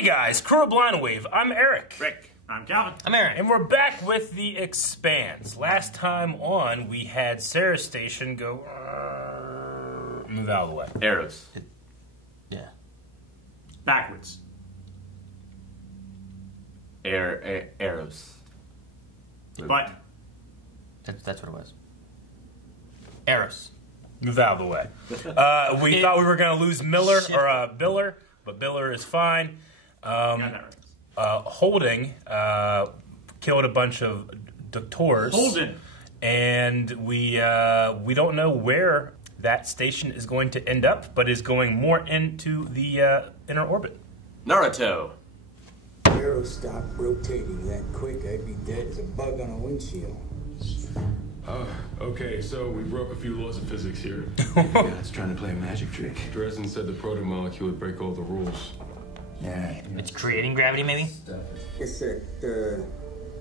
Hey guys, Crew of Blind Wave. I'm Eric. Rick. I'm Calvin. I'm Aaron. And we're back with the Expanse. Last time on, we had Sarah's station go... move out of the way. Arrows. Yeah. Backwards. Arrows. But That's what it was. Arrows. Move out of the way. We thought we were going to lose Miller, or Biller, but Biller is fine. Holding killed a bunch of doctors. Holden. And we don't know where that station is going to end up, but is going more into the inner orbit. Naruto. Arrow stopped rotating that quick, I'd be dead as a bug on a windshield. Okay, so we broke a few laws of physics here. God's trying to play a magic trick. Dresden said the proto-molecule would break all the rules. Yeah. It's creating gravity, maybe? Guess that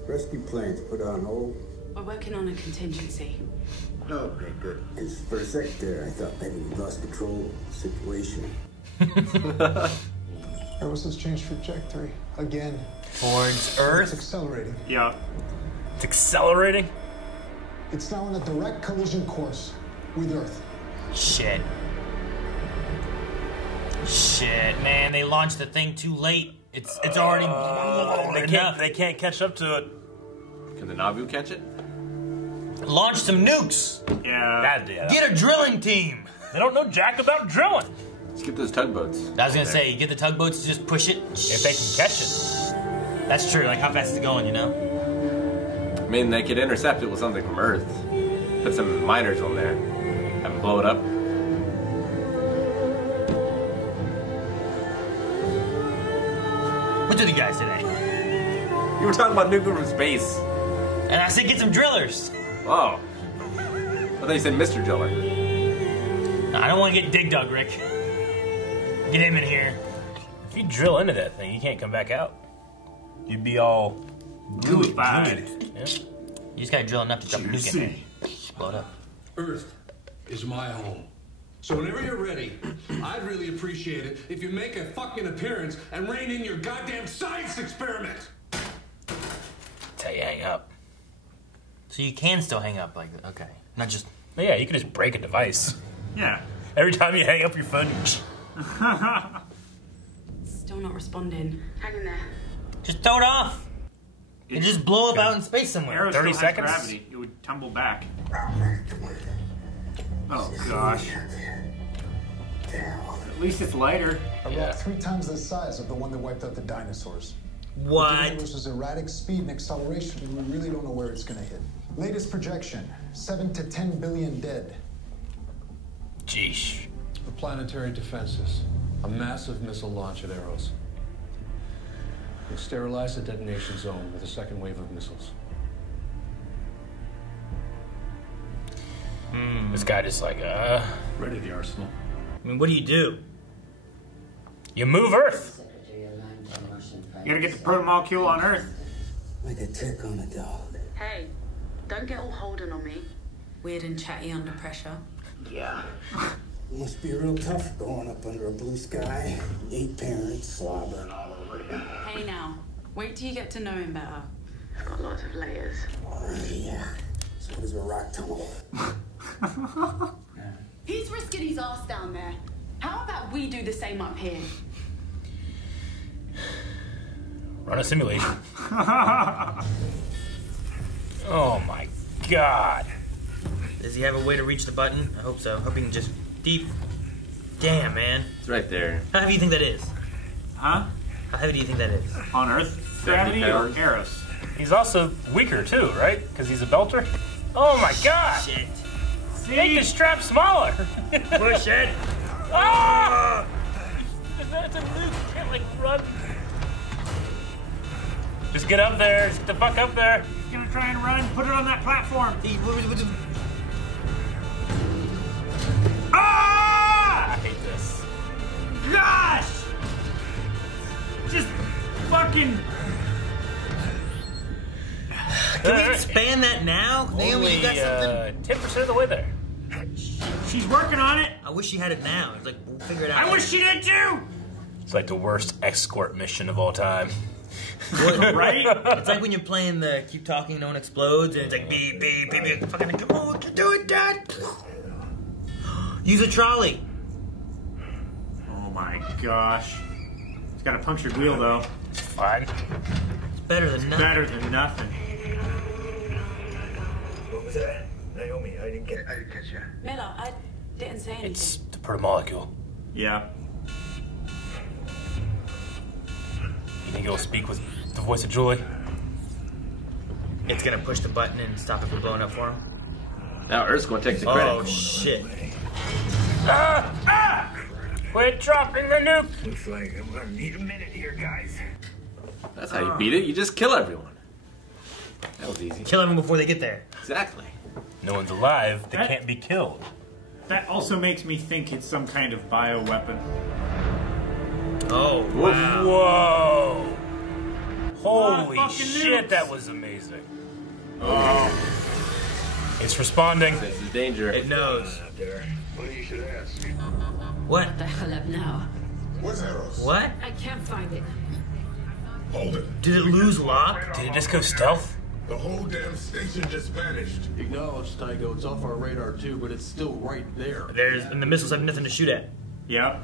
rescue plan's put on hold. We're working on a contingency. Okay, good. Because for a sec there, I thought maybe we lost control of the situation. Eros has changed trajectory again. Towards Earth? It's accelerating. Yeah. It's accelerating? It's now on a direct collision course with Earth. Shit. Shit, man, they launched the thing too late. It's already They can't catch up to it. Can the Navu catch it? Launch some nukes. Yeah. Get a drilling team. They don't know jack about drilling. Let's get those tugboats. I was gonna say, you get the tugboats to just push it. If they can catch it. That's true, like how fast is it going, you know? I mean, they could intercept it with something from Earth. Put some miners on there. Have it blow it up. What did you guys today? You were talking about nuclear from space. And I said get some drillers. Oh. I thought you said Mr. Driller. No, I don't want to get dig dug, Rick. Get him in here. If you drill into that thing, you can't come back out. You'd be all gooey. Fine. Yeah. You just gotta drill enough to drop a nuke in there. Just blow it up. Earth is my home. So whenever you're ready, I'd really appreciate it if you make a fucking appearance and rein in your goddamn science experiment. That's how you hang up. So you can still hang up, like, okay. Not just... But yeah, you can just break a device. Yeah. Every time you hang up your phone, Still not responding. Hang in there. Just throw it off. And just blow up out in space somewhere. Arrow 30 still has seconds? gravity. It would tumble back. Oh gosh. At least it's lighter. A rock 3 times the size of the one that wiped out the dinosaurs. What? Eros' erratic speed and acceleration, and we really don't know where it's gonna hit. Latest projection, 7 to 10 billion dead. Jeesh. The planetary defenses. A massive missile launch at Eros. We'll sterilize the detonation zone with a second wave of missiles. This guy just like, Ready the arsenal. I mean, what do? You move Earth. You gotta get the proto-molecule on Earth. Like a tick on a dog. Hey, don't get all Holden on me. Weird and chatty under pressure. Yeah. Must be real tough growing up under a blue sky. 8 parents slobbering all over you. Hey now, wait till you get to know him better. It's got lots of layers. Yeah. So does a rock tunnel. He's risking his ass down there. How about we do the same up here? Run a simulation. Oh my god. Does he have a way to reach the button? I hope so. I hope he can just deep. Damn, man. It's right there. How heavy do you think that is? Huh? How heavy do you think that is? On Earth? Gravity or pounds. Eros? He's also weaker too, right? Because he's a belter. Oh my god. Shit. Make the strap smaller. Push it. Ah! That's a nuke. You can't like run. Just get up there. Just get the fuck up there. He's gonna try and run. Put it on that platform. Ah! I hate this. Gosh! Just fucking. Can we expand that now? Naomi, you got something? 10% of the way there. She's working on it. I wish she had it now. It's like, we'll figure it out. I wish she did too. It's like the worst escort mission of all time. Right? It's like when you're playing the keep talking, no one explodes, and it's like beep, beep, beep, beep. Fucking come on, do it, Dad. Use a trolley. Oh my gosh. It's got a punctured wheel though. It's fine. It's better than nothing. Better than nothing. What was that? Naomi, I didn't catch you. Miller, I didn't say anything. It's the protomolecule. Yeah. You think it'll speak with the voice of Julie? It's gonna push the button and stop it from blowing up for him. Now Earth's gonna take the credit. Oh shit! Quit dropping the nuke! Looks like I'm gonna need a minute here, guys. That's how you beat it. You just kill everyone. That was easy. Kill them before they get there. Exactly. No one's alive. They can't be killed. That also makes me think it's some kind of bioweapon. Oh wow! Whoa! Holy fucking shit! nukes. That was amazing. Oh. It's responding. This is danger. It knows. What you should ask? What? The hell up now? Where's Arrows? What? I can't find it. Hold it. Did it lose lock? Did it just go stealth? The whole damn station just vanished. Acknowledge, Tycho. It's off our radar too, but it's still right there. And the missiles have nothing to shoot at. Yep.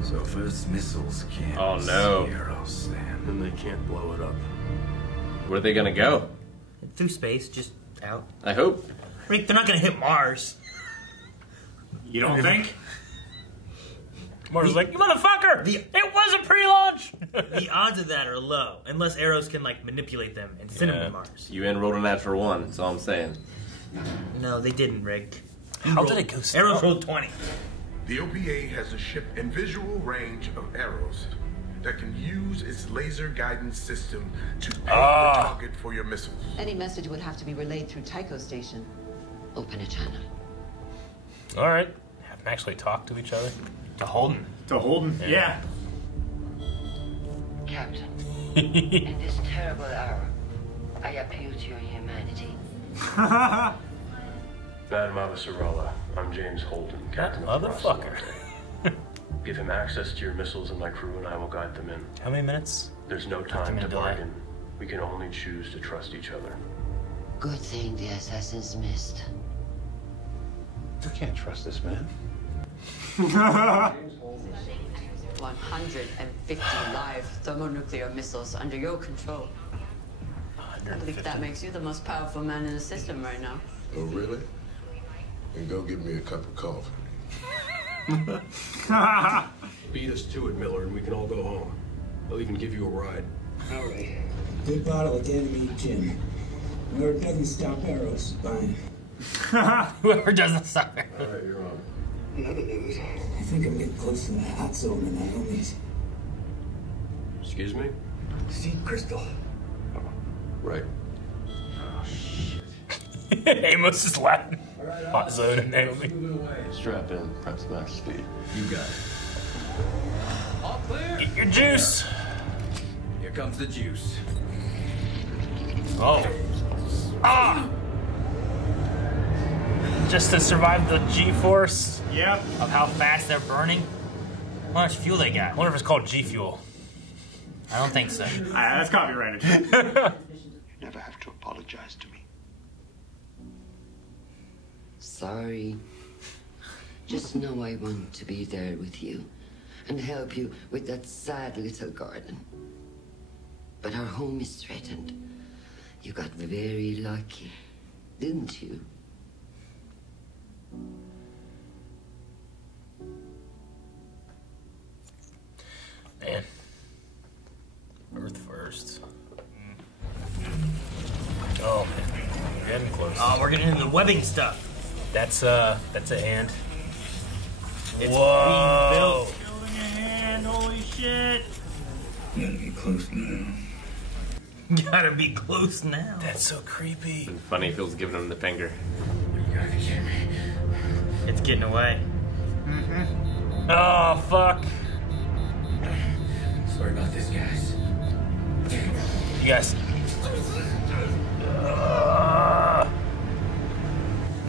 So first missiles can't. Oh no. see Arrows, Then they can't blow it up. Where are they gonna go? Through space, just out. I hope. Rick, they're not gonna hit Mars. You don't think? Mars was like, you motherfucker! It was a pre-launch! The odds of that are low, unless Arrows can like manipulate them and send them to Mars. You rolled a natural 1, that's all I'm saying. No, they didn't, Rick. How did it go stealth? Arrows rolled 20. The OPA has a ship in visual range of Arrows that can use its laser guidance system to paint the target for your missiles. Any message would have to be relayed through Tycho Station. Open a channel. Alright. Have them actually talk to each other. To Holden. To Holden? Yeah. Captain, in this terrible hour, I appeal to your humanity. Madam Avasarala, I'm James Holden, Captain of the Motherfucker. Give him access to your missiles and my crew and I will guide them in. How many minutes? There's no time to bargain. We can only choose to trust each other. Good thing the assassins missed. You can't trust this man. 150 live thermonuclear missiles under your control. I believe that makes you the most powerful man in the system right now. Oh, really? Then go get me a cup of coffee. Beat us to it, Miller, and we can all go home. I'll even give you a ride. All right. Good bottle of Ganymede gin. Whoever doesn't stop Arrows, fine. Whoever doesn't stop Arrows. All right, you're on. In other news, I think I'm getting close to the hot zone in Naomi's. Excuse me? See crystal. Right. Oh shit. Amos is laughing. Hot zone and Naomi. Strap in, prep smash speed. You got it. All clear. Eat your juice. Here comes the juice. Oh. Ah! Just to survive the G-force. Yep. Of how fast they're burning. How much fuel they got? I wonder if it's called G-fuel. I don't think so. That's copyrighted. You never have to apologize to me. Sorry. Just know I want to be there with you and help you with that sad little garden. But our home is threatened. You got very lucky, didn't you? Man. Earth first. Oh man. We're getting close. Oh, we're getting into the webbing stuff. That's a hand. It's Whoa. being built. Building a hand, holy shit. Gotta be close now. Gotta be close now. That's so creepy. And funny feels giving him the finger. You gotta be kidding me. It's getting away. Oh fuck. Sorry about this, guys. You guys.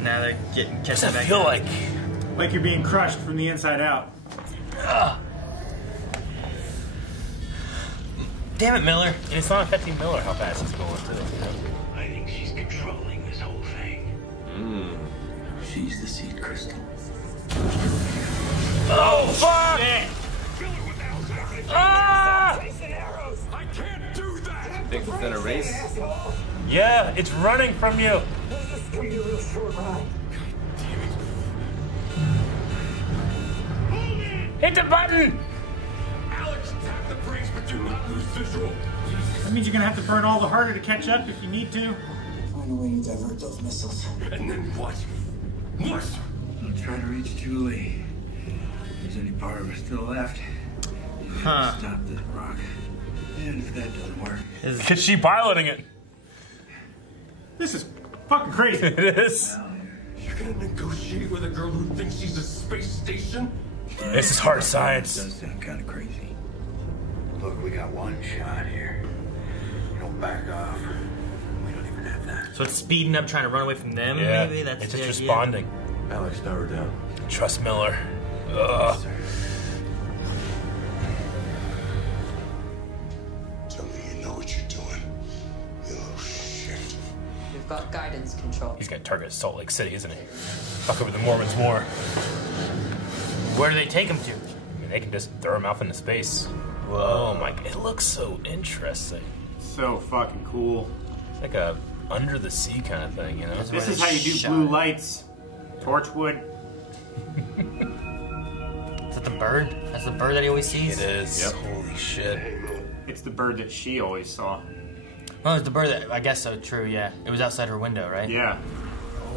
Now they're getting What does catching that back. feel like? Like you're being crushed from the inside out. Damn it, Miller. And it's not affecting Miller how fast he's going, too. You know? I think she's controlling this whole thing. She's the seed crystal. Oh, fuck! Ah! I can't do that! Think it's in a race? Yeah, it's running from you. Hit the button! Alex, tap the brakes, but do not lose visual. That means you're gonna have to burn all the harder to catch up if you need to. Find a way to divert those missiles. And then what? What? I'll try to reach Julie. If there's any part of her still left, you Huh. gotta stop this rock. And if that doesn't work, Because she piloting it. This is fucking crazy. It is. You're gonna negotiate with a girl who thinks she's a space station? This is hard science. does sound kind of crazy. Look, we got one shot here. You don't back off. We don't even have that. So it's speeding up, trying to run away from them, Yeah, maybe? That's it's the just idea. responding. Alex, now we're down. Trust Miller. Ugh. Tell me you know what you're doing, you little shit. We've got guidance control. He's gonna target Salt Lake City, isn't he? Fuck over the Mormons more. Where do they take him to? I mean, they can just throw him off into space. Whoa, my! It looks so interesting. So fucking cool. It's like a under the sea kind of thing, you know? This is how you do blue lights. Torchwood. Is that the bird? That's the bird that he always sees? It is. Yep. Holy shit. It's the bird that she always saw. Oh, it's the bird that, I guess so, true, yeah. It was outside her window, right? Yeah.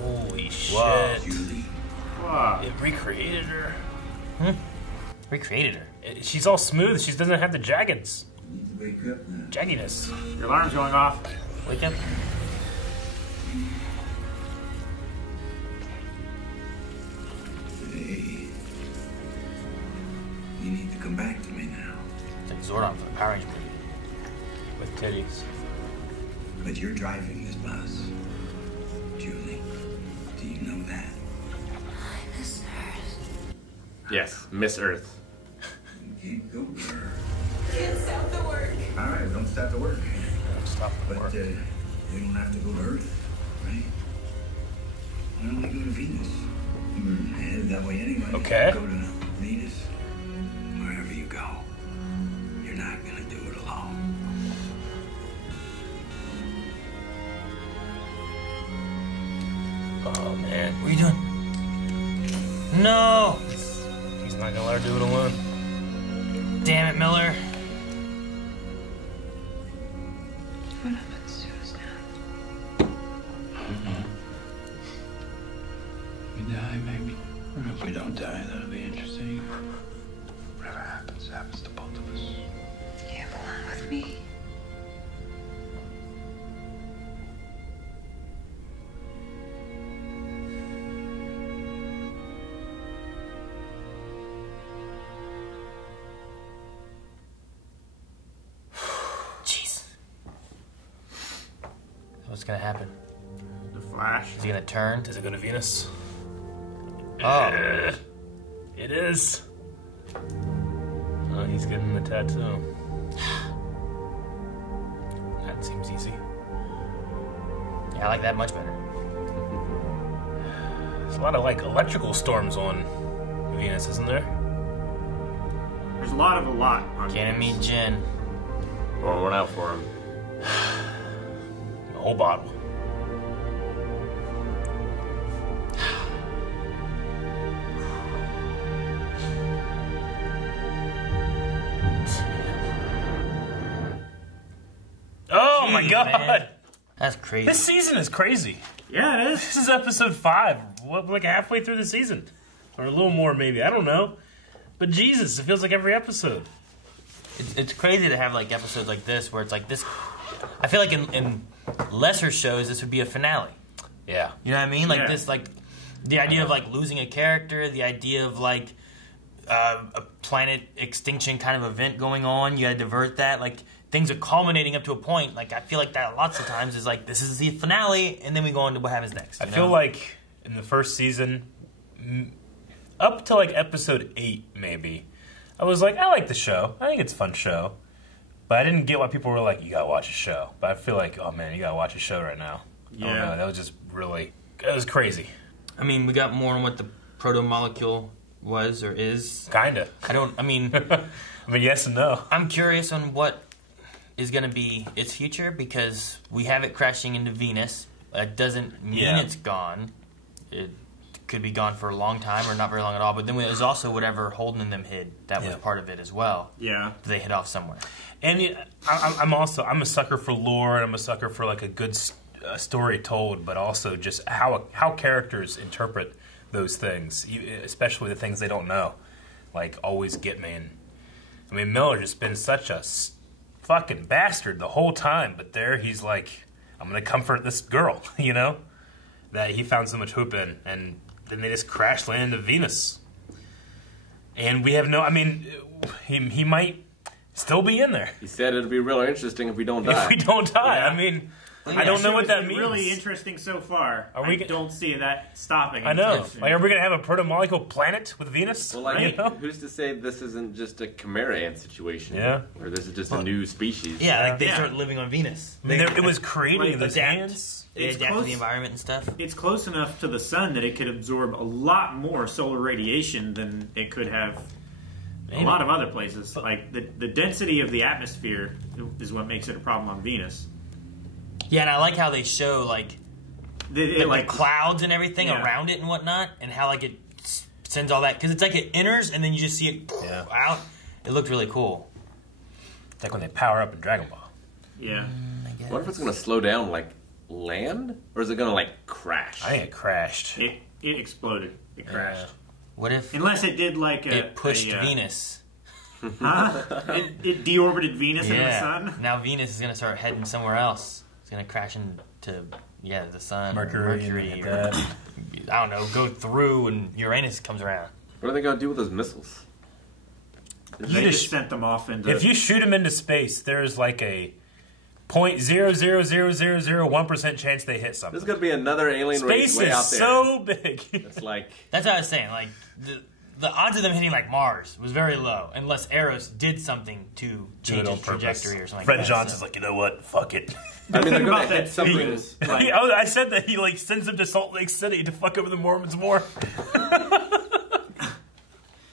Holy shit. Whoa. Wow. It recreated her. Recreated her. She's all smooth. She doesn't have the jaggeds. Wake up now. Jagginess. Your alarm's going off. Wake up. Hey. You need to come back to me now. It's like Zordon for the Power Rangers movie. With titties. But you're driving this bus. Julie, do you know that? Yes, Miss Earth. You can't go there. Can't stop the work. All right, don't stop the work. Stop the But work. we don't have to go to Earth, right? Why don't we go to Venus? We're headed that way anyway. Okay. Go to Venus. Wherever you go, you're not gonna do it alone. Oh, man. What are you doing? No! He's not gonna let her do it alone. Damn it, Miller. What happens to us now? We die, maybe. Or if we don't die, that'll be interesting. Whatever happens, happens to both of us. You belong with me. Jeez. What's gonna happen? The Flash. Is he gonna turn? Does it go to Venus? Oh. It is. Oh, he's getting the tattoo. That seems easy. Yeah, I like that much better. There's a lot of, like, electrical storms on Venus, isn't there? There's a lot on Can't meet Jen. Well, we're out for him. A whole bottle. Oh my Jeez, god! man. That's crazy. This season is crazy. Yeah, it is. This is episode 5. What, like halfway through the season. Or a little more, maybe. I don't know. But Jesus, it feels like every episode. It's crazy to have like episodes like this where it's like this. I feel like in lesser shows this would be a finale. Yeah. You know what I mean? Like Yeah. this, like the idea of like losing a character, the idea of like a planet extinction kind of event going on. You got to divert that. Like things are culminating up to a point. Like I feel like that lots of times is like this is the finale, and then we go on to what happens next. I feel like in the first season, up to like episode 8, maybe, I was like, I like the show. I think it's a fun show. But I didn't get why people were like, you gotta watch a show. But I feel like, oh man, you gotta watch a show right now. Yeah. I don't know, that was just really, it was crazy. I mean, we got more on what the proto-molecule was or is. Kinda. I mean... I mean, yes and no. I'm curious on what is going to be its future because we have it crashing into Venus. That doesn't mean it's gone. It could be gone for a long time or not very long at all. But then there's also whatever Holden and them hid. That was part of it as well. Yeah. They hid off somewhere. And I'm a sucker for lore, and I'm a sucker for like a good story told, but also just how characters interpret those things, especially the things they don't know. Like, always get me. And I mean, Miller just been such a fucking bastard the whole time, but there he's like, I'm gonna comfort this girl, you know, that he found so much hope in, and then they just crash land into Venus, and we have no. I mean, he might still be in there. He said it'll be really interesting if we don't die. If we don't die, Yeah. I mean. Well, I don't know what that it's means. Really interesting so far. I don't see that stopping. I know. anytime soon. Like, are we going to have a proto-molecule planet with Venus? Well, like, you know? who's to say this isn't just a chimera ant situation? Yeah. Or this is just a new species? Yeah, like they start living on Venus. I mean, it was creating those adapt. ants. They adapt to the environment and stuff. It's close enough to the sun that it could absorb a lot more solar radiation than it could have a lot of other places. Like the density of the atmosphere is what makes it a problem on Venus. Yeah, and I like how they show like the clouds and everything around it and whatnot, and how like it sends all that because it's like it enters and then you just see it out. It looked really cool. It's like when they power up in Dragon Ball. Yeah. What if it's going to slow down like land, or is it going to like crash? I think it crashed. It exploded. It crashed. What if unless it did like it pushed Venus? Huh? It deorbited Venus into the sun. Now Venus is going to start heading somewhere else. It's going to crash into the sun, Mercury or I don't know, go through, and Uranus comes around. What are they going to do with those missiles? They just sent them off into. If you shoot them into space, there's like a 0.0000001% chance they hit something. There's going to be another alien race way out there. Space is so big. It's like that's what I was saying. Like the odds of them hitting like Mars was very low, unless Eros did something to change its trajectory or something. Fred like Johnson's that. like, you know what? Fuck it. I mean, they're going to hit something. I said that he like sends them to Salt Lake City to fuck over the Mormons more.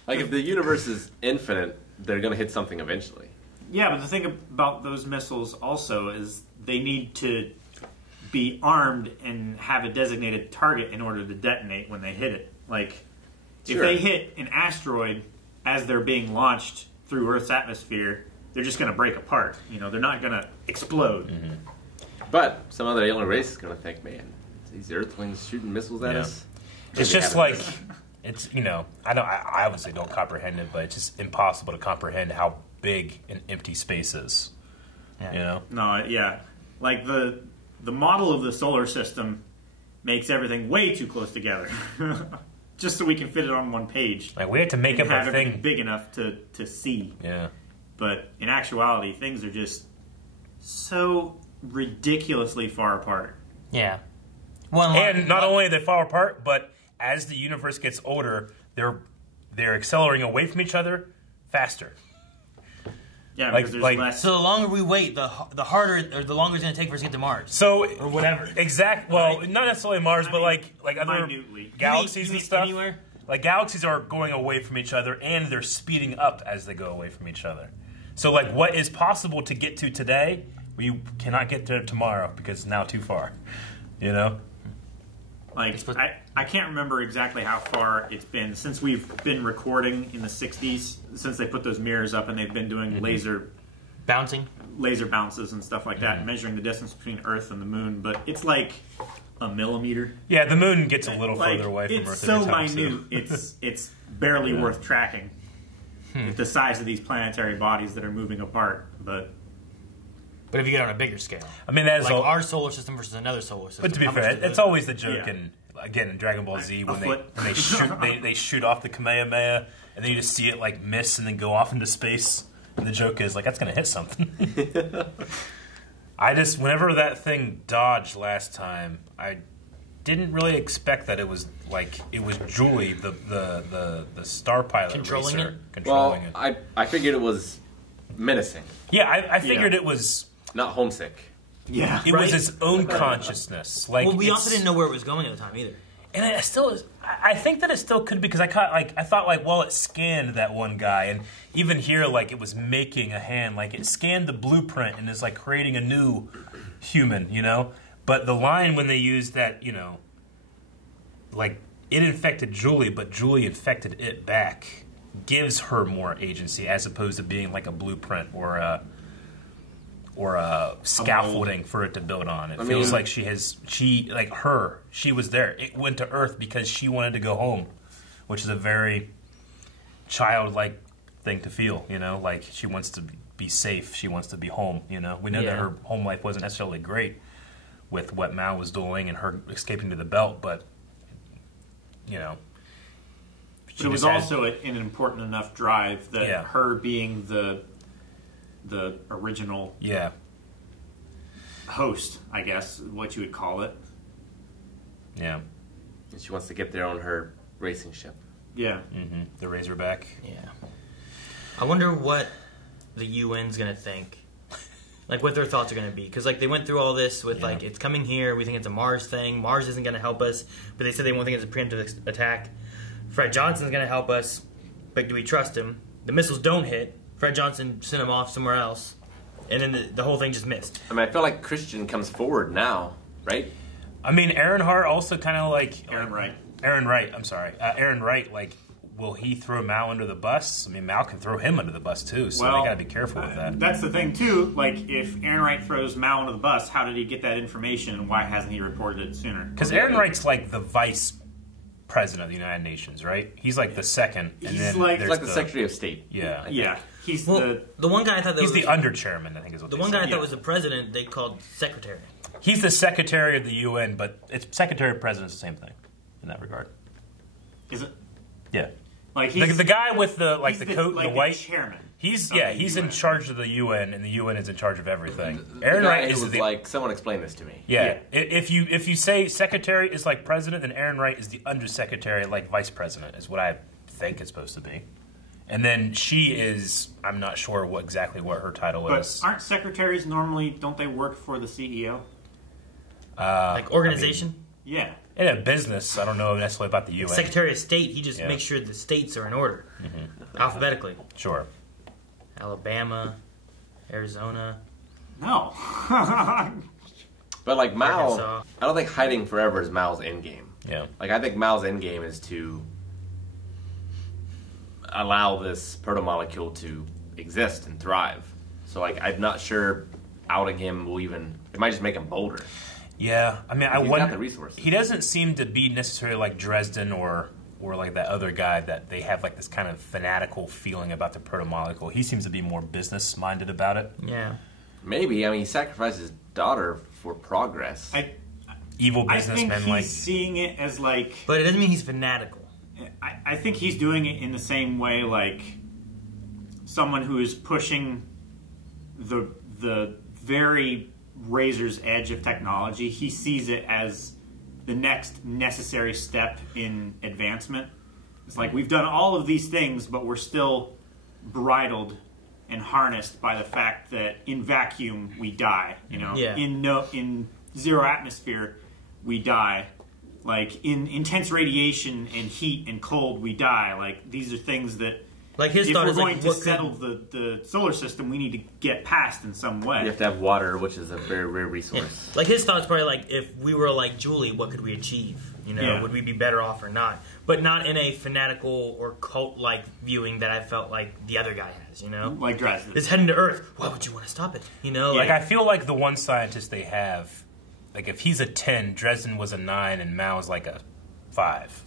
Like, if the universe is infinite, they're going to hit something eventually. Yeah, but the thing about those missiles also is they need to be armed and have a designated target in order to detonate when they hit it. Like, if they hit an asteroid as they're being launched through Earth's atmosphere, they're just going to break apart. You know, they're not going to explode. Mm-hmm. But some other alien race is going to think, man, these Earthlings shooting missiles at us. It's just like, it's, you know, I obviously don't comprehend it, but it's just impossible to comprehend how big an empty space is. Yeah. You know? No, yeah. Like the model of the solar system makes everything way too close together. Just so we can fit it on one page. Like, we have to make up have a thing everything big enough to see. Yeah. But in actuality, things are just so ridiculously far apart. Yeah. And not only are they far apart, but as the universe gets older, they're accelerating away from each other faster. Yeah, because there's less. So the longer we wait, the harder or the longer it's going to take for us to get to Mars. So or whatever. Exact. Well, not necessarily Mars, but like other minutely. galaxies and stuff. Anywhere? Like galaxies are going away from each other, and they're speeding up as they go away from each other. So like, what is possible to get to today, we cannot get to tomorrow because it's now too far. You know. Like, I can't remember exactly how far it's been since we've been recording in the 60s, since they put those mirrors up and they've been doing laser bounces and stuff like that, measuring the distance between Earth and the moon, but it's like a millimeter. Yeah, the moon gets a little further away from Earth. It's so every time, minute, it's barely worth tracking. The size of these planetary bodies that are moving apart, But if you get on a bigger scale, I mean, that's like our solar system versus another solar system. But to be fair, it's always the joke in Dragon Ball Z when they shoot they shoot off the Kamehameha and then you just see it like miss and then go off into space. And the joke is like, that's gonna hit something. Whenever that thing dodged last time, I didn't really expect that it was Julie, the star pilot controlling racer, it. controlling it. I figured it was menacing. Yeah, I figured it was not homesick. Yeah, it was its own consciousness. Like, well, we also didn't know where it was going at the time either. And it still is. I think that it still could, because I thought like, well, it scanned that one guy, and even here, like, it was making a hand, like it scanned the blueprint and is like creating a new human, you know. But the line when they used that, you know, like it infected Julie, but Julie infected it back, gives her more agency as opposed to being like a blueprint or a scaffolding for it to build on. It feels like she was there. It went to Earth because she wanted to go home, which is a very childlike thing to feel, you know, like she wants to be safe. She wants to be home, you know. We know that her home life wasn't necessarily great with what Mao was doing and her escaping to the belt, but, you know. But it was also an important enough drive that her being the original host, I guess, what you would call it. Yeah. And she wants to get there on her racing ship. Yeah. Mm-hmm. The Razorback. Yeah. I wonder what the UN's going to think. Like, what their thoughts are going to be. Because, like, they went through all this with, like, it's coming here, we think it's a Mars thing, Mars isn't going to help us, but they said they won't think it's a preemptive attack. Fred Johnson's going to help us, but do we trust him? The missiles don't hit. Fred Johnson sent him off somewhere else, and then the whole thing just missed. I mean, I feel like Christian comes forward now, right? I mean, Aaron Hart also kind of like... Aaron Wright. Aaron Wright, like, will he throw Mao under the bus? I mean, Mao can throw him under the bus, too, so they got to be careful with that. That's the thing, too. Like, if Aaron Wright throws Mao under the bus, how did he get that information, and why hasn't he reported it sooner? Because Aaron Wright's like the vice president of the United Nations, right? He's like the second. And He's then like the Secretary of State. Yeah. Yeah. He's the one guy I thought that he's was... the under chairman, I think is what the they one said. guy I thought was the president, they called secretary. He's the secretary of the UN, but it's secretary of president is the same thing in that regard. Is it? Yeah. Like the guy with the coat like and the white chairman. He's in charge of the UN, and the UN is in charge of everything. Aaron Wright is like, someone explain this to me. Yeah. If you say secretary is like president, then Aaron Wright is the undersecretary, like vice president, is what I think it's supposed to be. And then she is, I'm not sure exactly what her title is. But aren't secretaries normally, don't they work for the CEO? Like organization? I mean, yeah. In a business, I don't know necessarily about the UN. Secretary of State, he just makes sure the states are in order, alphabetically. Sure. Alabama, Arizona. No. But like Mao, Arkansas. I don't think hiding forever is Mao's end game. Yeah. Like I think Mao's end game is to allow this proto-molecule to exist and thrive. So like I'm not sure outing him will even, it might just make him bolder. Yeah, I mean, He's got the resources. He doesn't seem to be necessarily like Dresden or like that other guy that they have like this kind of fanatical feeling about the proto-molecule. He seems to be more business-minded about it. Yeah. Maybe. I mean, he sacrificed his daughter for progress. Evil I businessmen think he's seeing it as like... But it doesn't mean he's fanatical. I think he's doing it in the same way like someone who is pushing the very razor's edge of technology. He sees it as the next necessary step in advancement. It's like we've done all of these things, but we're still bridled and harnessed by the fact that in vacuum we die. You know, in zero atmosphere we die. Like in intense radiation and heat and cold we die. Like these are things that. Like his if thought we're is going like, to settle the solar system, we need to get past in some way. You have to have water, which is a very rare resource. Yeah. Like his thought's probably like, if we were like Julie, what could we achieve? You know, would we be better off or not? But not in a fanatical or cult-like viewing that I felt like the other guy has. You know, like Dresden. It's heading to Earth. Why would you want to stop it? You know, like I feel like the one scientist they have, like if he's a 10, Dresden was a 9, and Mao's like a 5,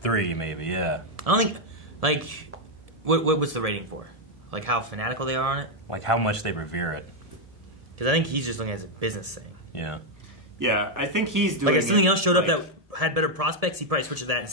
3 maybe. Yeah. I don't think like. What was the rating for? Like how fanatical they are on it? Like how much they revere it. Because I think he's just looking at it as a business thing. Yeah. Yeah, I think he's doing like if something else showed up like, that had better prospects, he probably switched to that.